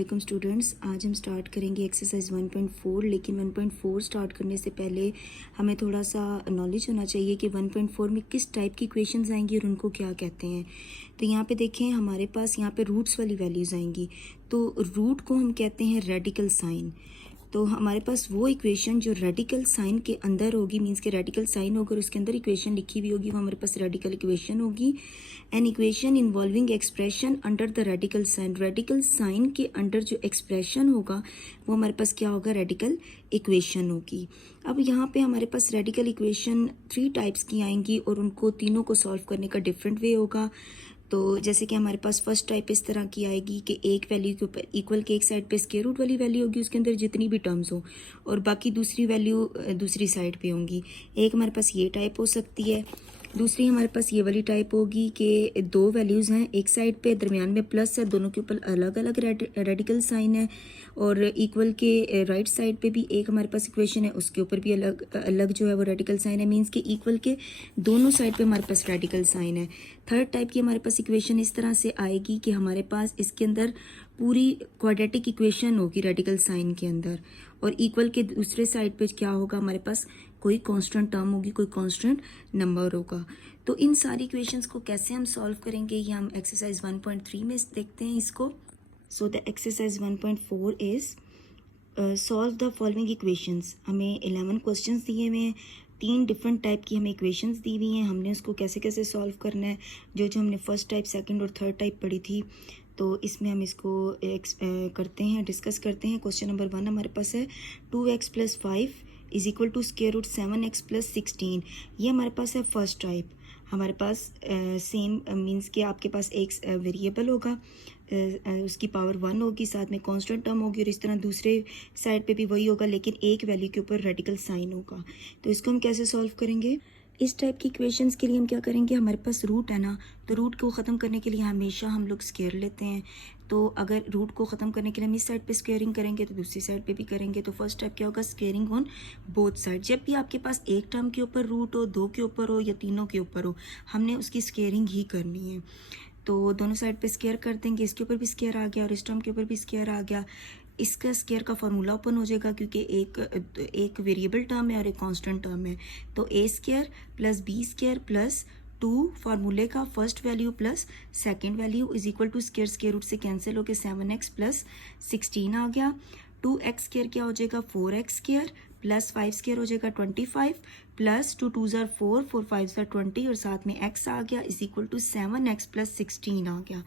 वालेकुम स्टूडेंट्स, आज हम स्टार्ट करेंगे एक्सरसाइज 1.4। लेकिन 1.4 स्टार्ट करने से पहले हमें थोड़ा सा नॉलेज होना चाहिए कि 1.4 में किस टाइप की इक्वेशंस आएंगी और उनको क्या कहते हैं। तो यहाँ पे देखें, हमारे पास यहाँ पे रूट्स वाली वैल्यूज़ आएंगी। तो रूट को हम कहते हैं रेडिकल साइन। तो हमारे पास वो इक्वेशन जो रेडिकल साइन के अंदर होगी, मींस के रेडिकल साइन होगा और उसके अंदर इक्वेशन लिखी हुई होगी, वो हमारे पास रेडिकल इक्वेशन होगी। An equation involving expression under the radical sign, radical sign के अंडर जो एक्सप्रेशन होगा वो हमारे पास क्या होगा, रेडिकल इक्वेशन होगी। अब यहाँ पे हमारे पास रेडिकल इक्वेशन 3 टाइप्स की आएंगी और उनको तीनों को सॉल्व करने का डिफरेंट वे होगा। तो जैसे कि हमारे पास फर्स्ट टाइप इस तरह की आएगी कि एक वैल्यू के ऊपर इक्वल के एक साइड पे स्क्वायर रूट वाली वैल्यू होगी, उसके अंदर जितनी भी टर्म्स हो, और बाकी दूसरी वैल्यू दूसरी साइड पे होंगी। एक हमारे पास ये टाइप हो सकती है। दूसरी हमारे पास ये वाली टाइप होगी कि दो वैल्यूज़ हैं, एक साइड पे दरमियान में प्लस है, दोनों के ऊपर अलग अलग रेडिकल साइन है, और इक्वल के राइट साइड पे भी एक हमारे पास इक्वेशन है, उसके ऊपर भी अलग अलग जो है वो रेडिकल साइन है। मींस कि इक्वल के दोनों साइड पे हमारे पास रेडिकल साइन है। थर्ड टाइप की हमारे पास इक्वेशन इस तरह से आएगी कि हमारे पास इसके अंदर पूरी क्वाड्रेटिक इक्वेशन होगी रेडिकल साइन के अंदर, और इक्वल के दूसरे साइड पे क्या होगा, हमारे पास कोई कांस्टेंट टर्म होगी, कोई कांस्टेंट नंबर होगा। तो इन सारी इक्वेशंस को कैसे हम सॉल्व करेंगे, ये हम एक्सरसाइज 1.3 में देखते हैं इसको। So the exercise 1.4 is solve the following equations. हमें 11 क्वेश्चंस दिए हुए हैं, 3 डिफरेंट टाइप की हमें इक्वेशंस दी हुई हैं। हमने उसको कैसे कैसे सॉल्व करना है, जो जो हमने फर्स्ट टाइप, सेकंड और थर्ड टाइप पढ़ी थी, तो इसमें हम इसको करते हैं, डिस्कस करते हैं। क्वेश्चन नंबर 1 हमारे पास है 2x + 5 is equal to square root 7x + 16। ये हमारे पास है फर्स्ट टाइप। हमारे पास सेम मींस कि आपके पास एक वेरिएबल होगा, उसकी पावर 1 होगी, साथ में कांस्टेंट टर्म होगी, और इस तरह दूसरे साइड पे भी वही होगा, लेकिन एक वैल्यू के ऊपर रेडिकल साइन होगा। तो इसको हम कैसे सॉल्व करेंगे? इस टाइप की इक्वेशंस के लिए हम क्या करेंगे, हमारे पास रूट है ना, तो रूट को ख़त्म करने के लिए हमेशा हम लोग स्क्वायर लेते हैं। तो अगर रूट को ख़त्म करने के लिए हम इस साइड पे स्क्वेयरिंग करेंगे तो दूसरी साइड पे भी करेंगे। तो फर्स्ट स्टेप क्या होगा, स्क्वेयरिंग ऑन बोथ साइड। जब भी आपके पास एक टर्म के ऊपर रूट हो, दो के ऊपर हो या तीनों के ऊपर हो, हमने उसकी स्क्वेयरिंग ही करनी है। तो दोनों साइड पे स्क्वायर कर देंगे, इसके ऊपर भी स्क्वायर आ गया और इस टर्म के ऊपर भी स्क्वायर आ गया। इसका स्क्वायर का फार्मूला ओपन हो जाएगा, क्योंकि एक वेरिएबल टर्म है और एक कांस्टेंट टर्म है। तो a square plus b square plus 2 फार्मूले का first value plus second value is equal to square root से कैंसिल होकर 7x प्लस 16 आ गया। 2x स्क्वायर क्या हो जाएगा, 4x स्क्वायर प्लस 5 स्क्वायर हो जाएगा 25 प्लस 2 2 ज़ार 4 4 5 ज़ार 20, और साथ में x आ गया is equal to 7x plus 16 आ गया।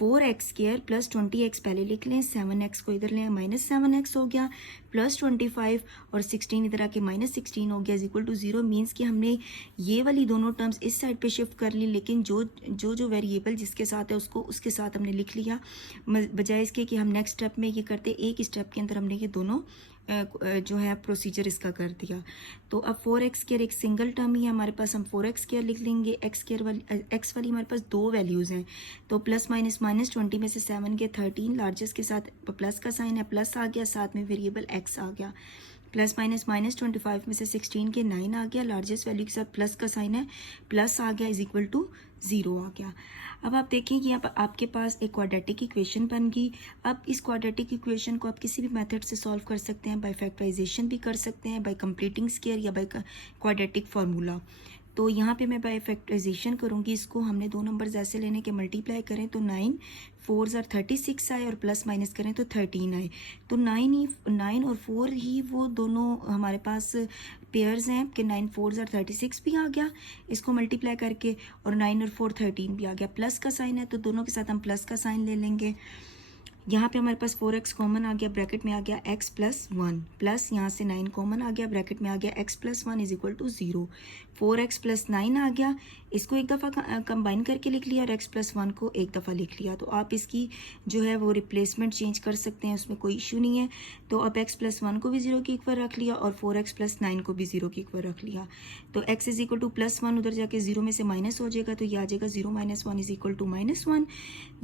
4x स्क्वायर प्लस 20x पहले लिख लें, 7x को इधर लें, माइनस 7x हो गया, प्लस 25 और 16 इधर आके माइनस 16 हो गया इज इक्वल टू 0। मीन्स कि हमने ये वाली दोनों टर्म्स इस साइड पे शिफ्ट कर ली, लेकिन जो वेरिएबल जिसके साथ है उसको उसके साथ हमने लिख लिया, बजाय इसके कि हम नेक्स्ट स्टेप में ये करते, एक स्टेप के अंदर हमने ये दोनों जो है प्रोसीजर इसका कर दिया। तो अब 4x स्क्वायर एक सिंगल टर्म ही है हमारे पास, हम 4x स्क्वायर लिख लेंगे। x वाली हमारे पास दो वैल्यूज़ हैं, तो प्लस माइनस माइनस 20 में से 7 के 13, लार्जेस्ट के साथ प्लस का साइन है, प्लस आ गया, साथ में वेरिएबल x आ गया। प्लस माइनस माइनस 25 में से 16 के 9 आ गया, लार्जेस्ट वैल्यू के साथ प्लस का साइन है, प्लस आ गया इज इक्वल टू 0 आ गया। अब आप देखें कि आपके पास एक क्वाड्रेटिक इक्वेशन बन गई। अब इस क्वाड्रेटिक इक्वेशन को आप किसी भी मेथड से सॉल्व कर सकते हैं, बाय फैक्टराइजेशन भी कर सकते हैं, बाय कंप्लीटिंग स्क्वायर या बाय क्वाड्रेटिक फार्मूला। तो यहाँ पे मैं बाय फैक्टराइजेशन करूँगी इसको। हमने दो नंबर्स ऐसे लेने के मल्टीप्लाई करें तो 9 4 ज़ार 36 आए, और प्लस माइनस करें तो 13 आए। तो 9 और 4 ही वो दोनों हमारे पास पेयर्स हैं कि 9 4 ज़ार 36 भी आ गया इसको मल्टीप्लाई करके, और 9 और 4 13 भी आ गया। प्लस का साइन है तो दोनों के साथ हम प्लस का साइन ले लेंगे। यहाँ पे हमारे पास 4x कॉमन आ गया, ब्रैकेट में आ गया x + 1, प्लस यहाँ से 9 कॉमन आ गया, ब्रैकेट में आ गया x + 1 is equal to 0। 4x + 9 आ गया, इसको एक दफ़ा कंबाइन करके लिख लिया और x + 1 को एक दफ़ा लिख लिया। तो आप इसकी जो है वो रिप्लेसमेंट चेंज कर सकते हैं, उसमें कोई इशू नहीं है। तो अब x + 1 को भी 0 के इक्वल रख लिया और 4x + 9 को भी 0 के इक्वल रख लिया। तो x इज इक्वल टू +1 उधर जाके 0 में से माइनस हो जाएगा, तो ये आ जाएगा 0 - 1 इज इक्वल टू -1।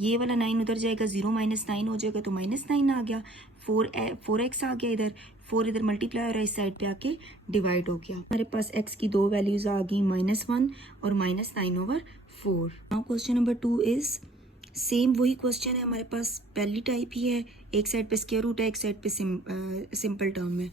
ये वाला 9 उधर जाएगा, 0 - 9 हो जाएगा तो -9 आ गया। 4x आ गया इधर, 4 इधर मल्टीप्लाई हो रहा है, इस साइड पे आके डिवाइड हो गया। हमारे पास x की दो वैल्यूज आ गई, -1 और -9/4। Now question number 2 is same वही क्वेश्चन है हमारे पास, पहली टाइप ही है, एक साइड पे स्क्वायर रूट है, एक साइड पे सिंपल टर्म है।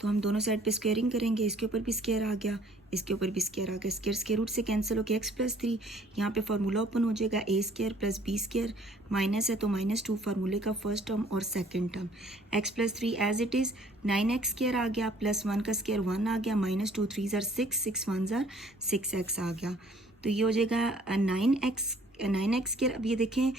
तो हम दोनों साइड पे स्क्वायरिंग करेंगे, इसके ऊपर भी स्क्वायर आ गया, इसके ऊपर भी स्क्वायर आ गया, स्क्वायर रूट से कैंसिल होकर x+3, यहाँ पे फार्मूला ओपन हो जाएगा a² + b², माइनस है तो -2 फार्मूले का फर्स्ट टर्म और second term, x+3 as it is, 9x² आ गया, +1 का स्क्वायर 1 आ गया, -2 3 ज़ार 6, 6 1 ज़ार 6x आ गया। तो ये हो जाएगा 9x²। अब ये देखें,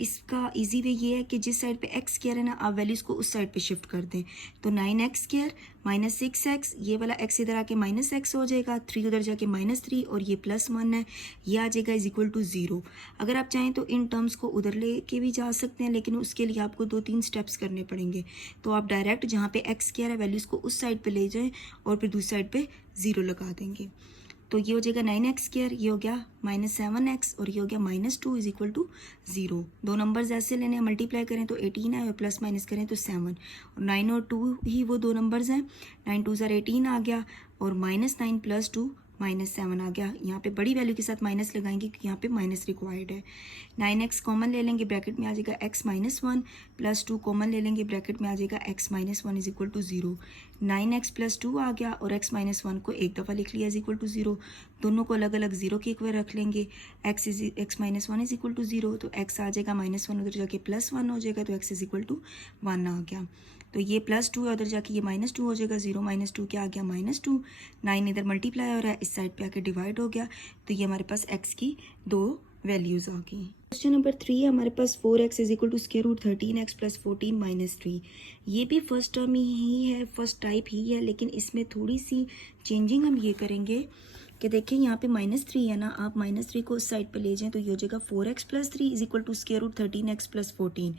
इसका इजी वे ये है कि जिस साइड पे x² है ना, आप वैल्यूज़ को उस साइड पे शिफ्ट कर दें। तो 9x² - 6x, ये वाला x इधर आके -x हो जाएगा, 3 उधर जाके -3, और ये +1 है, ये आ जाएगा = 0। अगर आप चाहें तो इन टर्म्स को उधर लेके भी जा सकते हैं, लेकिन उसके लिए आपको 2-3 स्टेप्स करने पड़ेंगे। तो आप डायरेक्ट जहाँ पे x² है वैल्यूज़ को उस साइड पे ले जाएं और फिर दूसरी साइड पे 0 लगा देंगे। तो ये हो जाएगा 9x², ये हो गया -7x, और ये हो गया -2 = 0। दो नंबर्स ऐसे लेने हैं, मल्टीप्लाई करें तो 18 है और प्लस माइनस करें तो 7, और 9 और 2 ही वो दो नंबर्स हैं। 9 2 ज़ार 18 आ गया, और -9 + 2 -7 आ गया। यहाँ पे बड़ी वैल्यू के साथ माइनस लगाएंगे क्योंकि यहाँ पे माइनस रिक्वायर्ड है। 9x कॉमन ले लेंगे, ब्रैकेट में आ जाएगा x - 1, +2 कॉमन ले लेंगे, ब्रैकेट में आ जाएगा x - 1 = 0। 9x + 2 आ गया, और x - 1 को एक दफ़ा लिख लिया = 0। दोनों को अलग अलग 0 के इक्वल रख लेंगे, x - 1 = 0, तो x आ जाएगा -1, उधर जाके +1 हो जाएगा, तो x = 1 आ गया। तो ये +2 है, उधर जाके ये -2 हो जाएगा, 0 - 2 क्या आ गया -2, 9 इधर मल्टीप्लाई हो रहा है, इस साइड पे आके डिवाइड हो गया, तो ये हमारे पास x की दो वैल्यूज़ आ गई। क्वेश्चन नंबर 3 है हमारे पास, 4x = √13x + 14 - 3। ये भी फर्स्ट टर्म ही है, फर्स्ट टाइप ही है, लेकिन इसमें थोड़ी सी चेंजिंग हम ये करेंगे कि देखिए यहाँ पे -3 है ना, आप -3 को उस साइड पे ले जाएं तो ये हो जाएगा 4x + 3 = √13x + 14।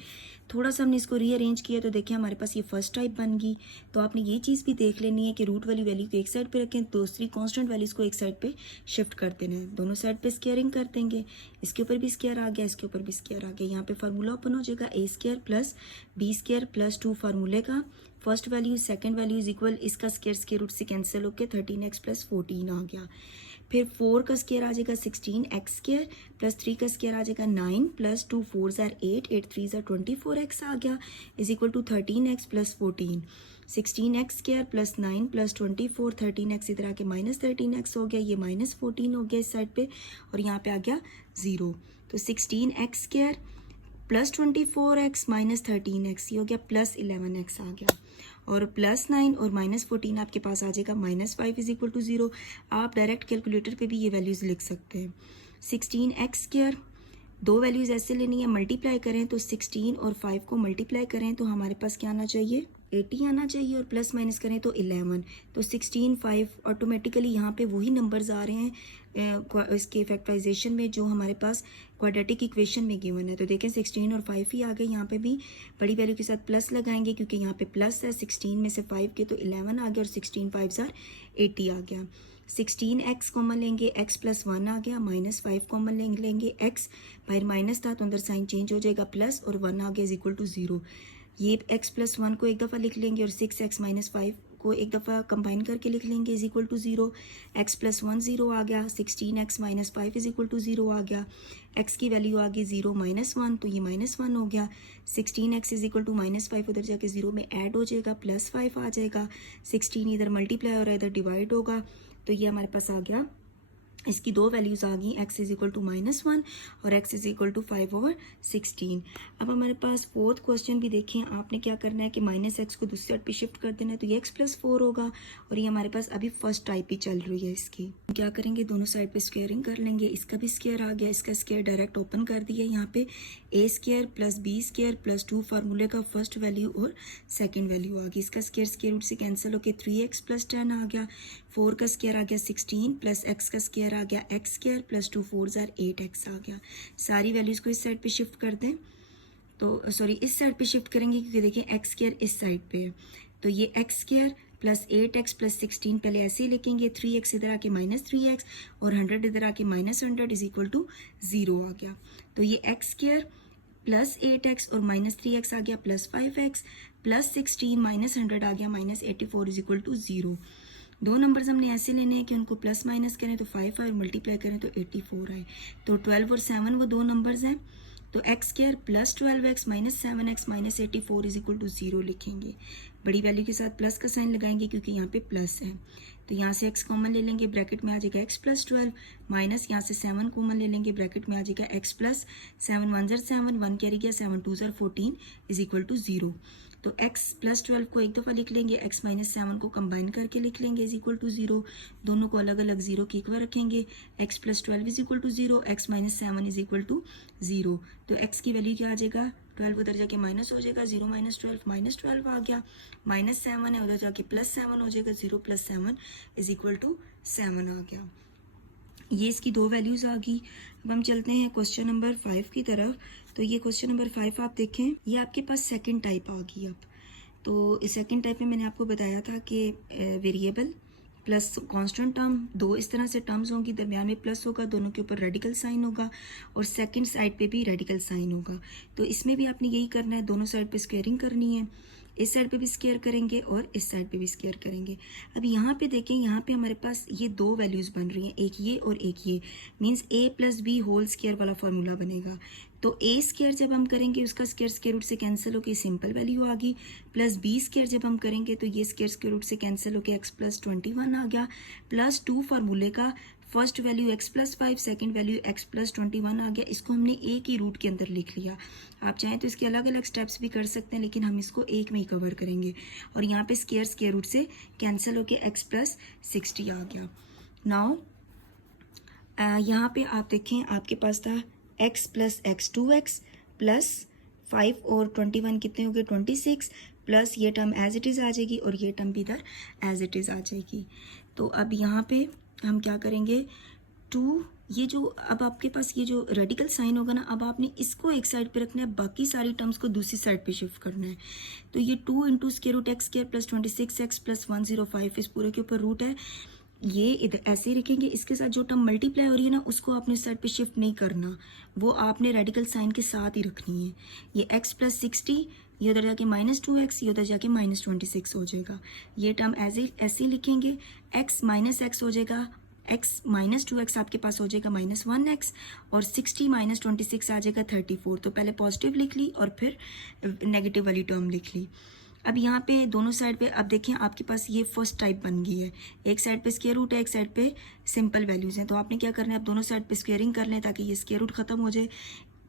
थोड़ा सा हमने इसको रीअरेंज किया तो देखिए हमारे पास ये फर्स्ट टाइप बन गई। तो आपने ये चीज़ भी देख लेनी है कि रूट वाली वैल्यू को एक साइड पे रखें, दूसरी कांस्टेंट वैल्यूज़ को एक साइड पे शिफ्ट कर देना है, दोनों साइड पे स्क्वायरिंग कर देंगे। इसके ऊपर भी स्क्वायर आ गया, इसके ऊपर भी स्क्वायर आ गया। यहाँ पे फार्मूला ओपन हो जाएगा a² + b² + 2 फार्मूले का, first value second value is equal, इसका स्क्वायर रूट से कैंसिल होकर 13x + 14 आ गया। फिर 4 का स्क्वायर आ जाएगा 16x² + 3 का स्क्वायर आ जाएगा 9 + 2 4 ज़ार 8, 8 3 ज़ार 24x आ गया, = 13x + 14। 16x² + 9 + 24, 13x इधर आके -13x हो गया, ये -14 हो गया इस साइड पे, और यहाँ पे आ गया 0। तो 16x² + 24x - 13x, ये हो गया +11x आ गया, और +9 और -14 आपके पास आ जाएगा -5 = 0। आप डायरेक्ट कैलकुलेटर पे भी ये वैल्यूज़ लिख सकते हैं। 16x², दो वैल्यूज़ ऐसे लेनी है, मल्टीप्लाई करें तो 16 और 5 को मल्टीप्लाई करें तो हमारे पास क्या आना चाहिए, 80 आना चाहिए, और प्लस माइनस करें तो 11। तो 16 5 ऑटोमेटिकली यहाँ पे वही नंबर्स आ रहे हैं इसके फैक्टराइजेशन में जो हमारे पास क्वाड्रेटिक इक्वेशन में गिवन है। तो देखें 16 और 5 ही आ गए, यहाँ पे भी बड़ी वैल्यू के साथ प्लस लगाएंगे क्योंकि यहाँ पे प्लस है, 16 में से 5 के तो 11 आ गया, और 16 5 ज़ार 80 आ गया। 16x कॉमन लेंगे, x + 1 आ गया, -5 कॉमन लेंगे, x बाहर माइनस था तो अंदर साइन चेंज हो जाएगा, प्लस, और 1 आ गया = 0। ये x + 1 को एक दफ़ा लिख लेंगे, और 6x - 5 को एक दफ़ा कंबाइन करके लिख लेंगे = 0। x + 1 0 आ गया, 16x - 5 = 0 आ गया, x की वैल्यू आ गई 0 - 1, तो ये -1 हो गया। 16x = -5 उधर जाके 0 में ऐड हो जाएगा, +5 आ जाएगा। 16 इधर मल्टीप्लाई हो रहा है, इधर डिवाइड होगा, तो ये हमारे पास आ गया, इसकी दो वैल्यूज़ आ गई, x = -1 और x = 5/16। अब हमारे पास फोर्थ क्वेश्चन भी देखें, आपने क्या करना है कि -x को दूसरी साइड पे शिफ्ट कर देना है, तो ये x + 4 होगा, और ये हमारे पास अभी फर्स्ट टाइप ही चल रही है इसकी। क्या करेंगे, दोनों साइड पे स्क्वायरिंग कर लेंगे, इसका भी स्क्वायर आ गया, इसका स्क्वायर डायरेक्ट ओपन कर दिया, यहाँ पे a² + b² + 2 फार्मूले का फर्स्ट वैल्यू और सेकेंड वैल्यू आ गई, इसका स्क्वायर रूट से कैंसिल होकर 3x + 10 आ गया, 4 का स्क्वायर आ गया 16 + x का स्क्वायर आ गया x² + 2 4 ज़ार 8x आ गया। सारी वैल्यूज़ को इस साइड पे शिफ्ट कर दें, तो सॉरी इस साइड पे शिफ्ट करेंगे क्योंकि देखिए x² इस साइड पे है, तो ये x² + 8x + 16 पहले ऐसे ही लिखेंगे, 3x इधर आके -3x और 100 इधर आके -100 = 0 आ गया। तो ये x² + 8x और -3x आ गया, +5x + 16 -100 आ गया, -84 = 0। दो नंबर्स हमने ऐसे लेने हैं कि उनको प्लस माइनस करें तो 5 आए और मल्टीप्लाई करें तो 84 आए। तो 12 और 7 वो दो नंबर्स हैं, तो x square plus 12x minus 7x minus 84 is equal to 0 लिखेंगे। बड़ी वैल्यू के साथ प्लस का साइन लगाएंगे क्योंकि यहाँ पे प्लस है, तो यहाँ से x कॉमन ले लेंगे, ब्रैकेट में आ जाएगा x प्लस 12 माइनस यहाँ से 7 कॉमन ले लेंगे, ब्रैकेट में आ जाएगा x प्लस 7 1 ज़र 7 1 कैरी गया 7 2 ज़र 14 इज इक्वल टू 0। तो x प्लस 12 को एक दफ़ा लिख लेंगे, x माइनस 7 को कंबाइन करके लिख लेंगे इज इक्वल टू 0। दोनों को अलग अलग 0 के इक्वल रखेंगे, x plus 12 is equal to 0, x minus 7 is equal to 0। तो x की वैल्यू क्या आ जाएगा, 12 उधर जाके माइनस हो जाएगा, 0 माइनस 12 आ गया, माइनस 7 है उधर जाके प्लस 7 हो जाएगा, 0 प्लस 7 इज इक्वल टू 7 आ गया। ये इसकी दो वैल्यूज़ आ गई। अब हम चलते हैं क्वेश्चन नंबर 5 की तरफ। तो ये क्वेश्चन नंबर 5 आप देखें, ये आपके पास सेकंड टाइप आ गई। अब तो इस सेकंड टाइप में मैंने आपको बताया था कि वेरिएबल प्लस कांस्टेंट टर्म, दो इस तरह से टर्म्स होंगी, दरमियान में प्लस होगा, दोनों के ऊपर रेडिकल साइन होगा और सेकंड साइड पे भी रेडिकल साइन होगा। तो इसमें भी आपने यही करना है, दोनों साइड पे स्क्वेयरिंग करनी है, इस साइड पे भी स्क्वायर करेंगे और इस साइड पे भी स्क्वायर करेंगे। अब यहाँ पे देखें, यहाँ पे हमारे पास ये दो वैल्यूज़ बन रही हैं, एक ये और एक ये, means a plus b whole square वाला फार्मूला बनेगा। तो a स्क्वायर जब हम करेंगे उसका स्क्वायर स्क्वायर रूट से कैंसिल होकर सिंपल वैल्यू आ गई, प्लस b स्क्वायर जब हम करेंगे तो ये स्क्वायर स्क्वायर रूट से कैंसिल होकर x प्लस 21 आ गया, प्लस 2 फार्मूले का first value x plus 5, second value x plus 21 आ गया। इसको हमने एक ही रूट के अंदर लिख लिया। आप चाहें तो इसके अलग अलग स्टेप्स भी कर सकते हैं, लेकिन हम इसको एक में ही कवर करेंगे। और यहाँ पे स्क्वायर स्क्वायर रूट से कैंसिल होकर x प्लस 60 आ गया। नाउ यहाँ पे आप देखें, आपके पास था x plus x 2x plus 5 और 21 कितने हो गए 26, प्लस ये टर्म एज इट इज़ आ जाएगी और ये टर्म भी इधर एज इट इज़ आ जाएगी। तो अब यहाँ पे हम क्या करेंगे, 2 ये जो अब आपके पास ये जो रेडिकल साइन होगा ना, अब आपने इसको एक साइड पे रखना है, बाकी सारी टर्म्स को दूसरी साइड पे शिफ्ट करना है। तो ये 2 into square root x square plus 26x plus 105 इस पूरे के ऊपर रूट है, ये इधर ऐसे ही रखेंगे। इसके साथ जो टर्म मल्टीप्लाई हो रही है ना, उसको आपने साइड पे शिफ्ट नहीं करना, वो आपने रेडिकल साइन के साथ ही रखनी है। ये x प्लस 60, ये उधर जाके माइनस 2x, ये उधर जाके माइनस 26 हो जाएगा। ये टर्म ऐसे ही लिखेंगे, x माइनस x हो जाएगा, x माइनस 2x आपके पास हो जाएगा माइनस 1x, और 60 माइनस 26 आ जाएगा 34। तो पहले पॉजिटिव लिख ली और फिर नेगेटिव वाली टर्म लिख ली। अब यहाँ पे दोनों साइड पे अब देखें, आपके पास ये फर्स्ट टाइप बन गई है, एक साइड पे स्क्वायर रूट है, एक साइड पे सिंपल वैल्यूज़ हैं। तो आपने क्या करना है, अब दोनों साइड पे स्क्वेयरिंग कर लें ताकि ये स्क्वायर रूट खत्म हो जाए।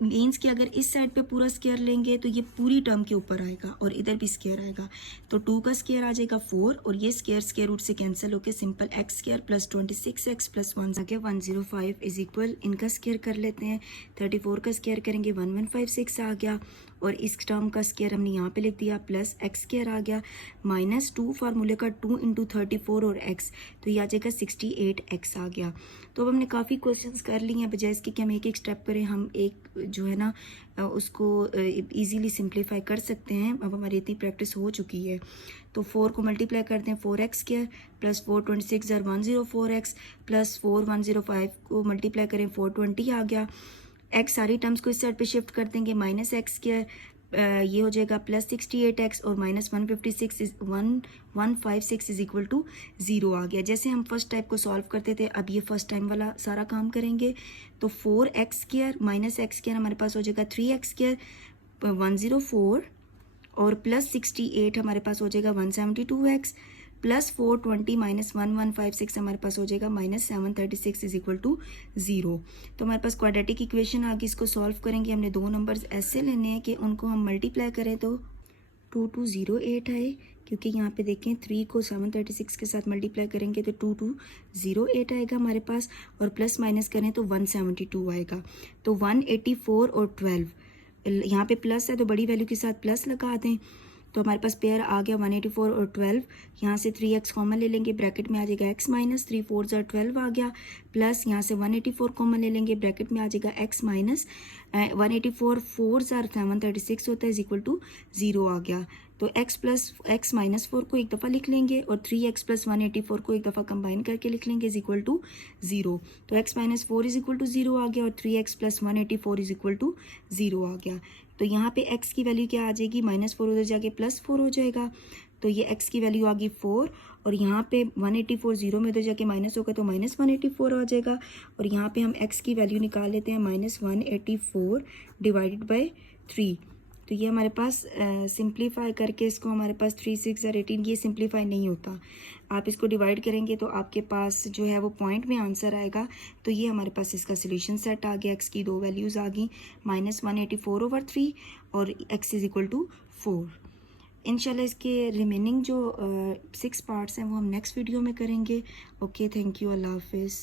मीन्स कि अगर इस साइड पे पूरा स्क्वायर लेंगे तो ये पूरी टर्म के ऊपर आएगा और इधर भी स्क्वायर आएगा। तो 2 का स्क्वायर आ जाएगा 4 और ये स्क्वायर स्क्वायर रूट से कैंसिल होकर simple x square plus 26x plus 1 आ गया 105 इज इक्वल, इनका स्क्वायर कर लेते हैं, 34 का स्क्वायर करेंगे 1156 आ गया, और इस टर्म का स्क्वायर हमने यहाँ पे लिख दिया, प्लस x स्क्वायर आ गया माइनस 2 फार्मूले का 2 इंटू 34 और x, तो ये आ जाएगा 68x आ गया। तो अब हमने काफ़ी क्वेश्चंस कर लिए हैं, बजाय इसके कि हम एक एक स्टेप करें, हम एक जो है ना उसको इजीली सिंप्लीफाई कर सकते हैं। अब हमारी इतनी प्रैक्टिस हो चुकी है। तो 4 को मल्टीप्लाई करते हैं, 4x स्क्वायर प्लस 4 26 ज़र 104x प्लस 4 105 को मल्टीप्लाई करें 420 आ गया। x सारी टर्म्स को इस साइड पे शिफ्ट कर देंगे, माइनस x स्क्वायर ये हो जाएगा प्लस 68x और माइनस 156 इज इक्वल टू 0 आ गया। जैसे हम फर्स्ट टाइप को सॉल्व करते थे, अब ये फर्स्ट टाइम वाला सारा काम करेंगे। तो 4x square minus x square हमारे पास हो जाएगा 3x स्क्वायर 104 और प्लस 68 हमारे पास हो जाएगा 172x प्लस 420 माइनस 1156 हमारे पास हो जाएगा माइनस 736 इज इक्वल टू 0। तो हमारे पास क्वाड्रेटिक इक्वेशन आ गई, इसको सॉल्व करेंगे। हमने दो नंबर्स ऐसे लेने हैं कि उनको हम मल्टीप्लाई करें तो 2208 आए, क्योंकि यहाँ पे देखें 3 को 736 के साथ मल्टीप्लाई करेंगे तो 2208 आएगा हमारे पास, और प्लस माइनस करें तो 172 आएगा। तो 184 और 12 यहाँ पे प्लस है तो बड़ी वैल्यू के साथ प्लस लगा दें, तो हमारे पास पेयर आ गया 184 और 12। यहाँ से 3x कॉमन ले लेंगे, ब्रैकेट में आ जाएगा x माइनस 3 4 ज़र 12 आ गया, प्लस यहाँ से 184 कॉमन ले लेंगे, ब्रैकेट में आ जाएगा x माइनस 184 4 ज़र 736 होता है इज इक्वल टू 0 आ गया। तो x प्लस x माइनस 4 को एक दफ़ा लिख लेंगे और 3x प्लस 184 को एक दफ़ा कंबाइन करके लिख लेंगे इज इक्वल टू 0। तो x minus 4 is equal to 0 आ गया और 3x plus 184 is equal to 0 आ गया। तो यहाँ पे x की वैल्यू क्या आ जाएगी, -4 उधर जाके +4 हो जाएगा, तो ये x की वैल्यू आ गई 4, और यहाँ पे 184 0 में उधर जाके माइनस होगा तो -184 आ जाएगा, और यहाँ पे हम x की वैल्यू निकाल लेते हैं -184 डिवाइडेड बाय 3। तो ये हमारे पास सिंप्लीफाई करके इसको हमारे पास 3 6 और 18, ये सिंप्लीफाई नहीं होता, आप इसको डिवाइड करेंगे तो आपके पास जो है वो पॉइंट में आंसर आएगा। तो ये हमारे पास इसका सोल्यूशन सेट आ गया, x की दो वैल्यूज़ आ गई, -184/3 और x इज़ इक्वल टू 4। इंशाल्लाह इसके रिमेनिंग जो 6 पार्ट्स हैं वो हम नेक्स्ट वीडियो में करेंगे। ओके, थैंक यू, अल्लाह हाफिज़।